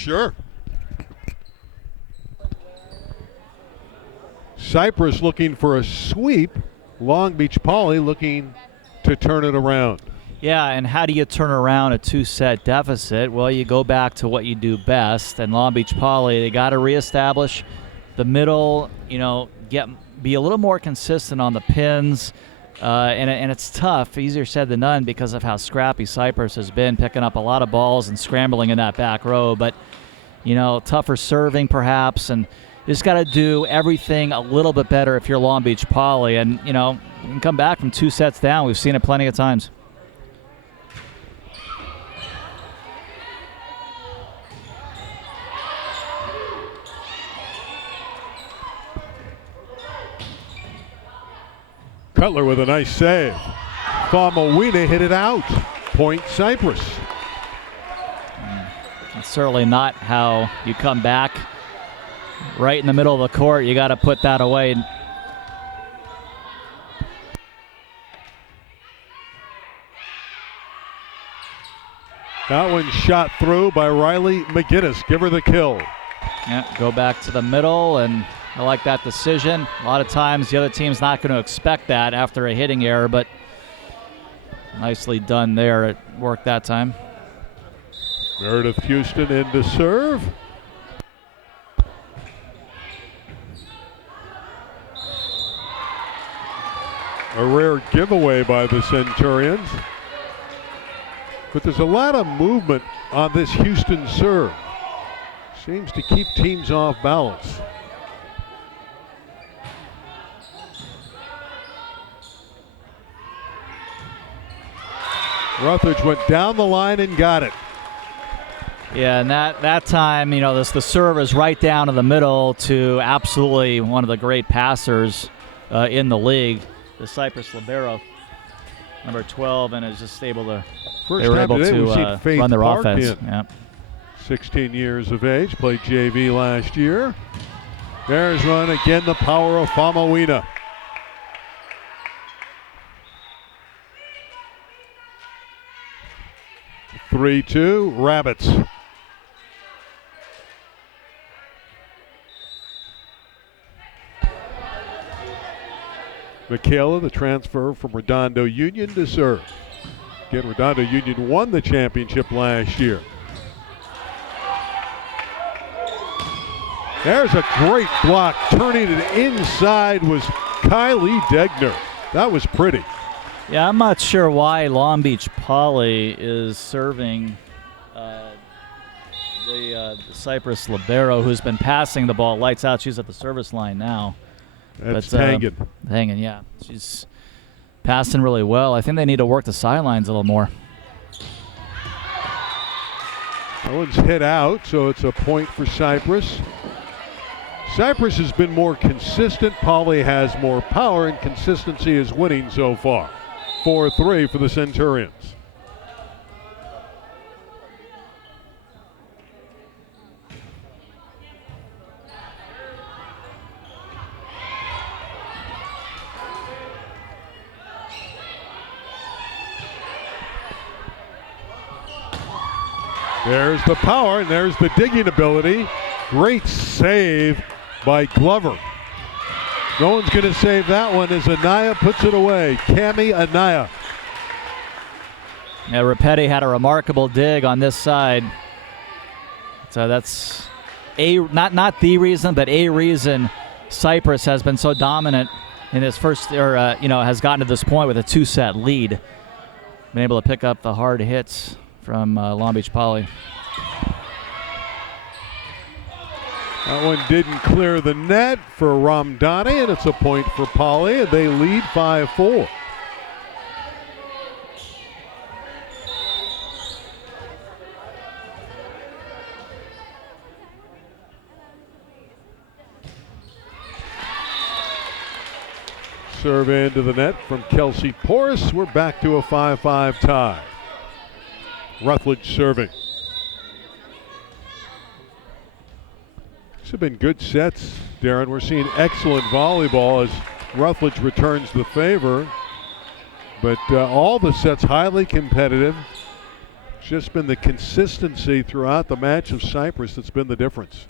Sure. Cypress looking for a sweep. Long Beach Poly looking to turn it around. Yeah, and how do you turn around a two-set deficit? Well, you go back to what you do best. And Long Beach Poly, they got to reestablish the middle, be a little more consistent on the pins. And it's tough, easier said than done, because of how scrappy Cypress has been, picking up a lot of balls and scrambling in that back row. But, tougher serving perhaps, and you just got to do everything a little bit better if you're Long Beach Poly. And, you can come back from 2 sets down. We've seen it plenty of times. Cutler with a nice save. Famawina hit it out. Point Cypress. It's certainly not how you come back right in the middle of the court. You got to put that away. That one shot through by Riley McGinnis. Give her the kill. Yeah, go back to the middle, and I like that decision. A lot of times the other team's not going to expect that after a hitting error, but nicely done there. It worked that time. Meredith Houston in to serve. A rare giveaway by the Centurions. But there's a lot of movement on this Houston serve. Seems to keep teams off balance. Rutledge went down the line and got it. Yeah, and that time, the serve is right down to the middle to absolutely one of the great passers in the league, the Cypress libero, number 12, and is just able to. First they were time able today we've to seen Faith run their Park offense. In. Yeah. 16 years of age, played JV last year. There's one again, the power of Famawina. Three-two, Rabbits. Michaela, the transfer from Redondo Union to serve. Again, Redondo Union won the championship last year. There's a great block. Turning it inside was Kylie Degner. That was pretty. Yeah, I'm not sure why Long Beach Poly is serving the Cypress libero, who's been passing the ball lights out. She's at the service line now. That's Tangen. Tangen, yeah. She's passing really well. I think they need to work the sidelines a little more. That one's hit out, so it's a point for Cypress. Cypress has been more consistent. Poly has more power, and consistency is winning so far. 4-3 for the Centurions. There's the power, and there's the digging ability. Great save by Glover. No one's going to save that one as Anaya puts it away. Cami Anaya. Yeah, Rapetti had a remarkable dig on this side. So that's not the reason, but a reason Cypress has been so dominant in his first, has gotten to this point with a 2-set lead. Been able to pick up the hard hits from Long Beach Poly. That one didn't clear the net for Ramdani, and it's a point for Poly, and they lead 5-4. Serve into the net from Kelsey Porras. We're back to a 5-5 tie. Rutledge serving. These have been good sets, Darren. We're seeing excellent volleyball as Rutledge returns the favor. But all the sets highly competitive. It's just been the consistency throughout the match of Cypress that's been the difference.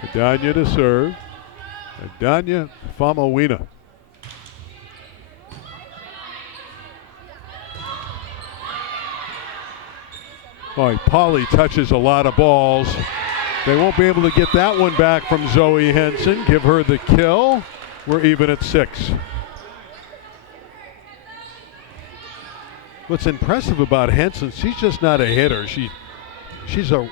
Adanya to serve. Adanya Famawina. All right, Polly touches a lot of balls. They won't be able to get that one back from Zoe Henson. Give her the kill. We're even at 6. What's impressive about Henson, she's just not a hitter. She's a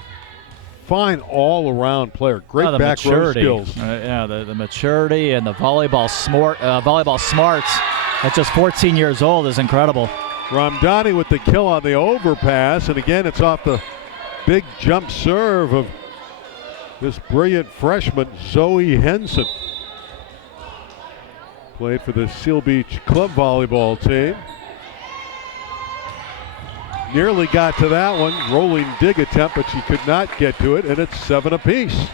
fine all-around player. Great back row skills. The maturity and the volleyball smarts at just 14 years old is incredible. Ramdani with the kill on the overpass, and again it's off the big jump serve of this brilliant freshman, Zoe Henson. Played for the Seal Beach Club volleyball team. Nearly got to that one, rolling dig attempt, but she could not get to it, and it's 7 apiece.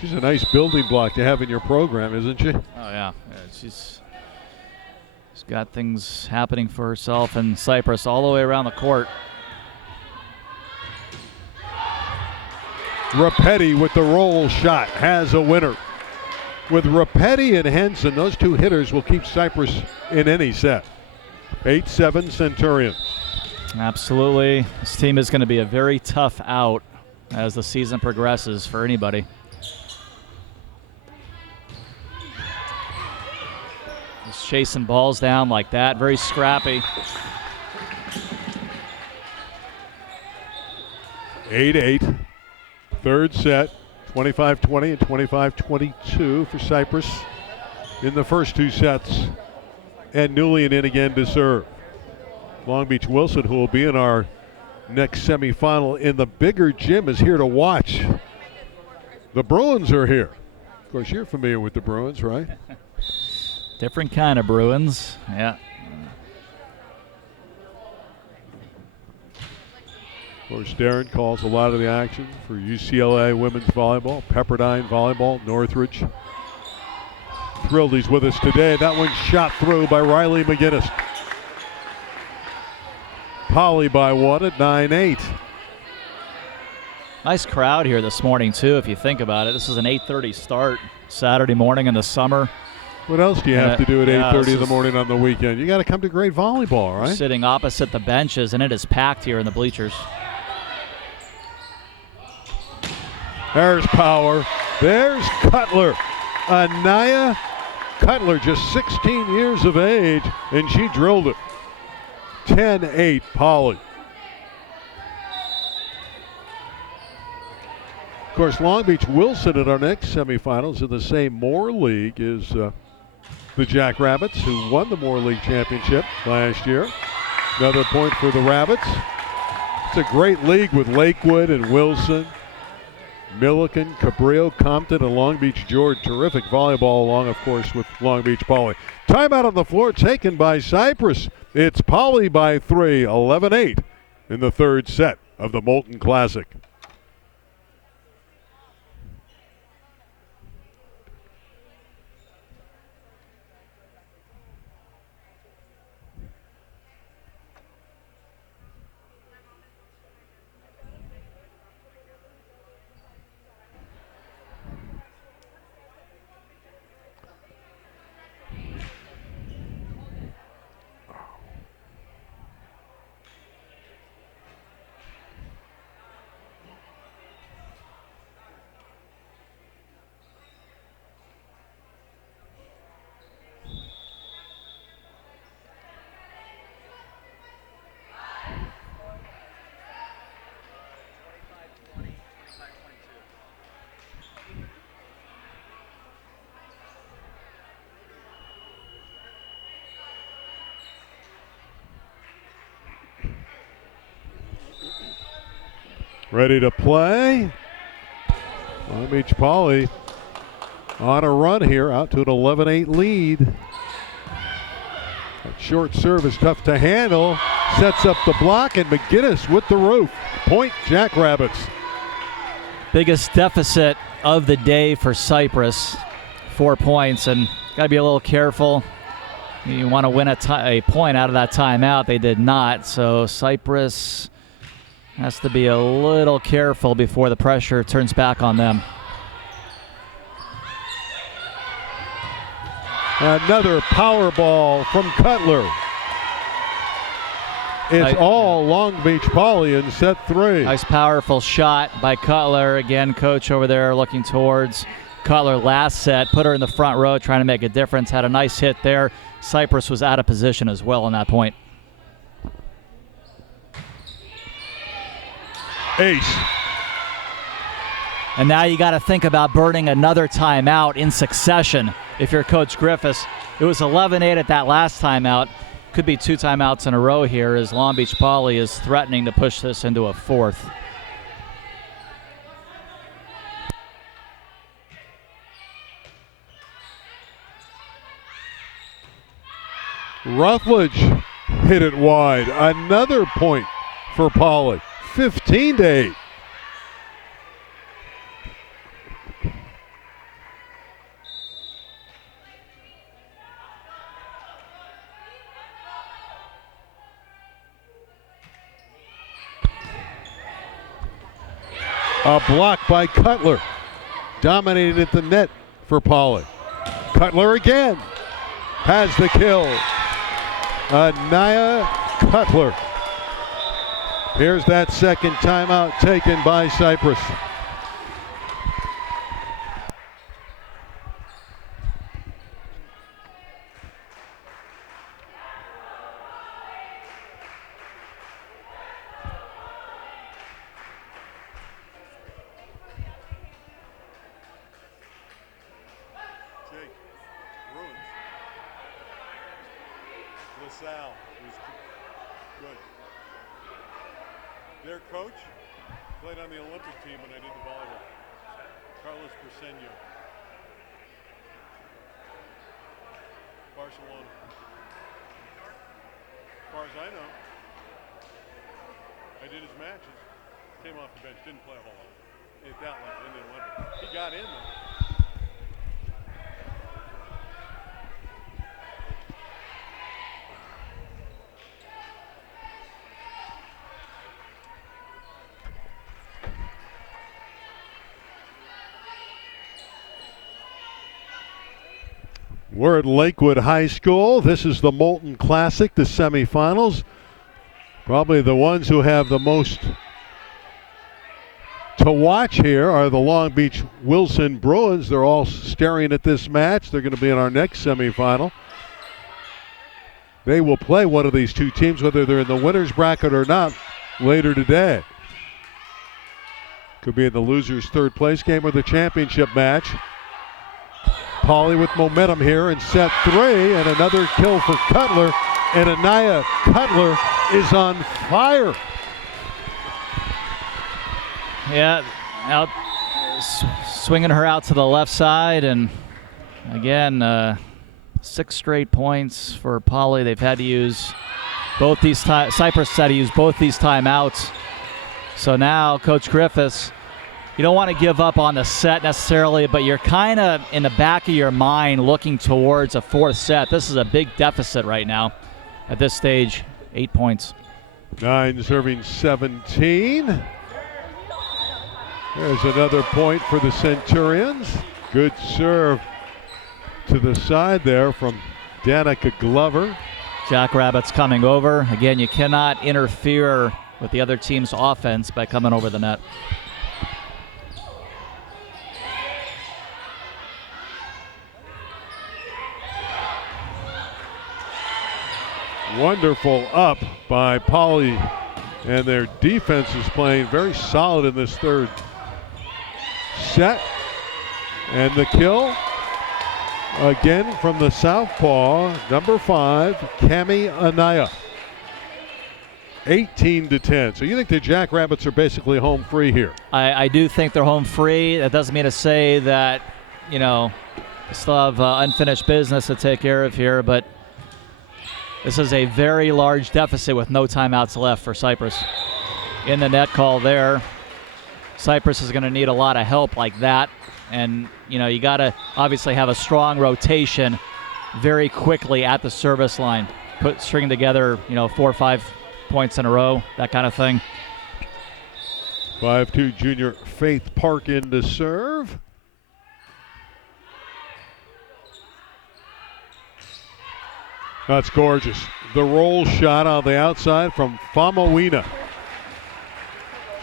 She's a nice building block to have in your program, isn't she? Oh yeah, she's got things happening for herself and Cypress all the way around the court. Rapetti with the roll shot has a winner. With Rapetti and Henson, those two hitters will keep Cypress in any set. 8-7 Centurions. Absolutely. This team is going to be a very tough out as the season progresses for anybody. Just chasing balls down like that, very scrappy. 8-8. Third set. 25-20 and 25-22 for Cypress in the first 2 sets. And Newlian in again to serve. Long Beach Wilson, who will be in our next semifinal in the bigger gym, is here to watch. The Bruins are here. Of course, you're familiar with the Bruins, right? Different kind of Bruins, yeah. Of course, Darren calls a lot of the action for UCLA women's volleyball, Pepperdine volleyball, Northridge. Thrilled he's with us today. That one shot through by Riley McGinnis. Polly by 1 at 9-8. Nice crowd here this morning, too, if you think about it. This is an 8:30 start Saturday morning in the summer. What else do you have to do at 8:30 in the morning on the weekend? You got to come to great volleyball, right? Sitting opposite the benches, and it is packed here in the bleachers. There's power. There's Cutler. Anaya Cutler, just 16 years of age, and she drilled it. 10-8 Polly. Of course, Long Beach Wilson at our next semifinals in the same Moore League is the Jackrabbits, who won the Moore League championship last year. Another point for the Rabbits. It's a great league with Lakewood and Wilson, Milliken, Cabrillo, Compton, and Long Beach George. Terrific volleyball along, of course, with Long Beach Poly. Timeout on the floor taken by Cypress. It's Poly by 3, 11-8 in the third set of the Molten Classic. Ready to play. Long Beach Poly on a run here, out to an 11-8 lead. That short serve is tough to handle. sets up the block, and McGinnis with the roof. Point Jackrabbits. Biggest deficit of the day for Cypress, 4 points, and got to be a little careful. You want to win a point out of that timeout. They did not, so Cypress has to be a little careful before the pressure turns back on them. Another power ball from Cutler. It's all Long Beach Poly in set 3. Nice powerful shot by Cutler. Again, coach over there looking towards Cutler last set. Put her in the front row trying to make a difference. Had a nice hit there. Cypress was out of position as well on that point. Ace. And now you got to think about burning another timeout in succession. If you're Coach Griffiths, it was 11-8 at that last timeout. Could be 2 timeouts in a row here as Long Beach Poly is threatening to push this into a 4th. Rutledge hit it wide. Another point for Poly. 15-8. A block by Cutler. Dominated at the net for Poly. Cutler again has the kill. Anaya Cutler. Here's that second timeout taken by Cypress. Their coach played on the Olympic team when I did the volleyball. Carlos Briseño. Barcelona. As far as I know, I did his matches. Came off the bench, didn't play a whole lot. At that level in the Olympics. He got in though. We're at Lakewood High School. This is the Molten Classic, the semifinals. Probably the ones who have the most to watch here are the Long Beach Wilson Bruins. They're all staring at this match. They're going to be in our next semifinal. They will play one of these two teams, whether they're in the winner's bracket or not, later today. Could be in the loser's third place game or the championship match. Poly with momentum here in set 3, and another kill for Cutler. And Anaya Cutler is on fire. Yeah, out swinging her out to the left side, and again, 6 straight points for Poly. They've had to use both these Cypress had to use both these timeouts. So now, Coach Griffiths, you don't want to give up on the set necessarily, but you're kind of in the back of your mind looking towards a 4th set. This is a big deficit right now at this stage, 8 points. 9 serving 17. There's another point for the Centurions. Good serve to the side there from Danica Glover. Jackrabbits coming over. Again, you cannot interfere with the other team's offense by coming over the net. Wonderful up by Poly, and their defense is playing very solid in this third set. And the kill again from the southpaw, number 5, Cami Anaya. 18-10. So you think the Jackrabbits are basically home free here? I do think they're home free. That doesn't mean to say that, you know, still have unfinished business to take care of here, but This is a very large deficit with no timeouts left for Cypress. In the net call there. Cypress is going to need a lot of help like that. And, you got to obviously have a strong rotation very quickly at the service line. String together, 4 or 5 points in a row, that kind of thing. 5'2" junior Faith Park in to serve. That's gorgeous. The roll shot on the outside from Famawina.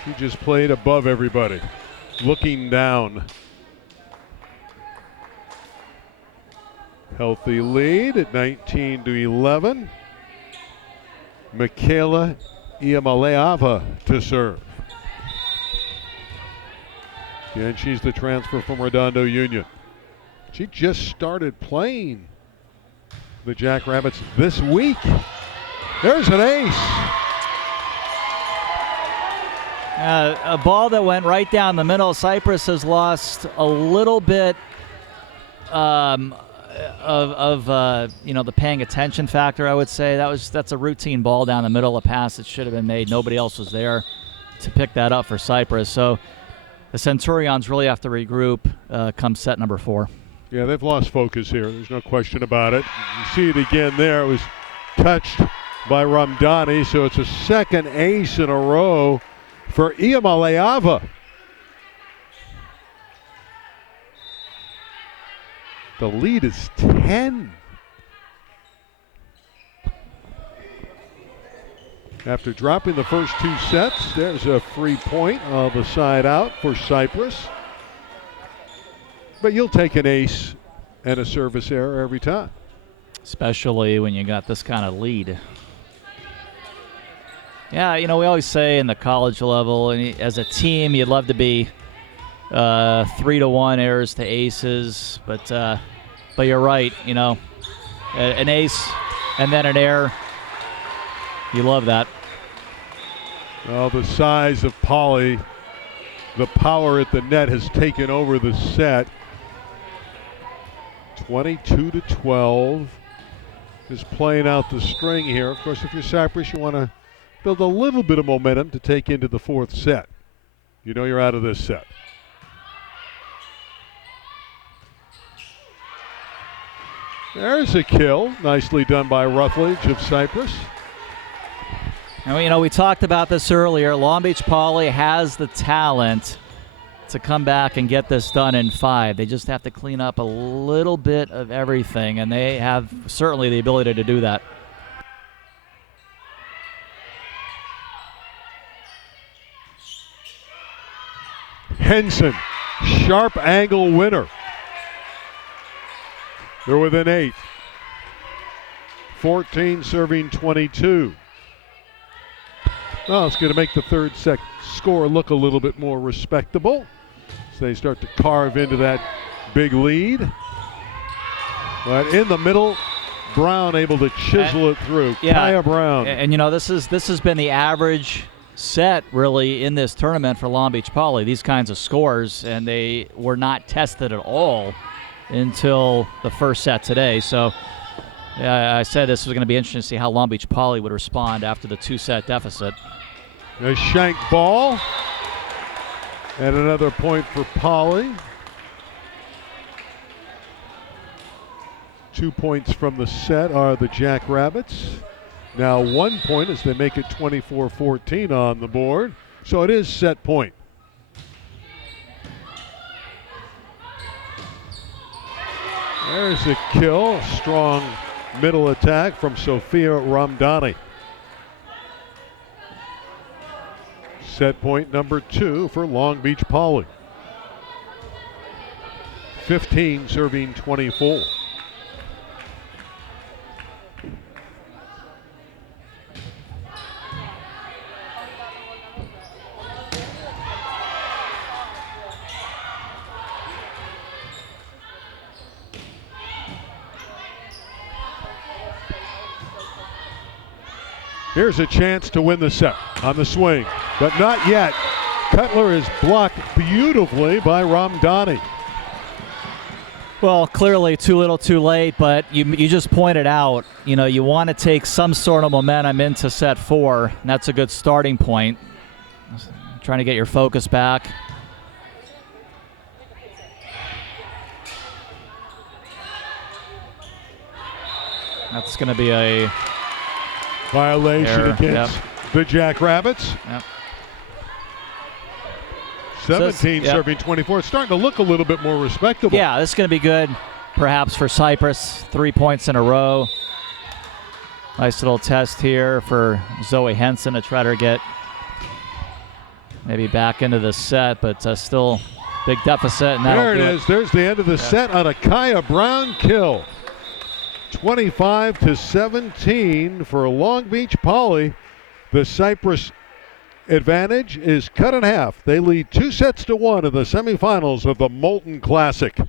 She just played above everybody, looking down. Healthy lead at 19-11. Michaela Iamaleava to serve. And she's the transfer from Redondo Union. She just started playing the Jackrabbits this week. There's an ace. A ball that went right down the middle. Cypress has lost a little bit of the paying attention factor, I would say. That's a routine ball down the middle, a pass that should have been made. Nobody else was there to pick that up for Cypress. So the Centurions really have to regroup come set number 4. Yeah, they've lost focus here. There's no question about it. You see it again there. It was touched by Ramdani, so it's a second ace in a row for Iamaleava. The lead is 10. After dropping the first 2 sets, there's a free point on the side out for Cypress. But you'll take an ace and a service error every time. Especially when you got this kind of lead. Yeah, we always say in the college level, and as a team, you'd love to be 3-1 errors to aces, but you're right. An ace and then an error. You love that. Well, the size of Polly, the power at the net has taken over the set. 22-12. Just playing out the string here. Of course, if you're Cypress, you want to build a little bit of momentum to take into the 4th set. You're out of this set. There's a kill. Nicely done by Rutledge of Cypress. And we talked about this earlier. Long Beach Poly has the talent to come back and get this done in 5. They just have to clean up a little bit of everything, and they have certainly the ability to do that. Henson, sharp angle winner. They're within 8. 14 serving 22. Well, it's going to make the 3rd set score look a little bit more respectable as they start to carve into that big lead. But in the middle, Brown able to chisel it through. Yeah, Kaya Brown. And this has been the average set really in this tournament for Long Beach Poly, these kinds of scores, and they were not tested at all until the first set today. So I said this was going to be interesting to see how Long Beach Poly would respond after the 2-set deficit. A shank ball. And another point for Poly. 2 points from the set are the Jackrabbits. Now 1 point as they make it 24-14 on the board. So it is set point. There's a kill. Strong middle attack from Sophia Ramdani. Set point number 2 for Long Beach Poly. 15 serving 24. Here's a chance to win the set on the swing, but not yet. Cutler is blocked beautifully by Ramdani. Well, clearly too little too late, but you just pointed out, you want to take some sort of momentum into set 4, and that's a good starting point. Trying to get your focus back. That's going to be a violation error. against the Jackrabbits. Yep. 17 serving 24. It's starting to look a little bit more respectable. Yeah, this is going to be good, perhaps, for Cypress. 3 points in a row. Nice little test here for Zoe Henson to try to get maybe back into the set, but still big deficit. And there it is. There's the end of the set on a Kaya Brown kill. 25-17 for Long Beach Poly. The Cypress advantage is cut in half. They lead 2-1 in the semifinals of the Molten Classic.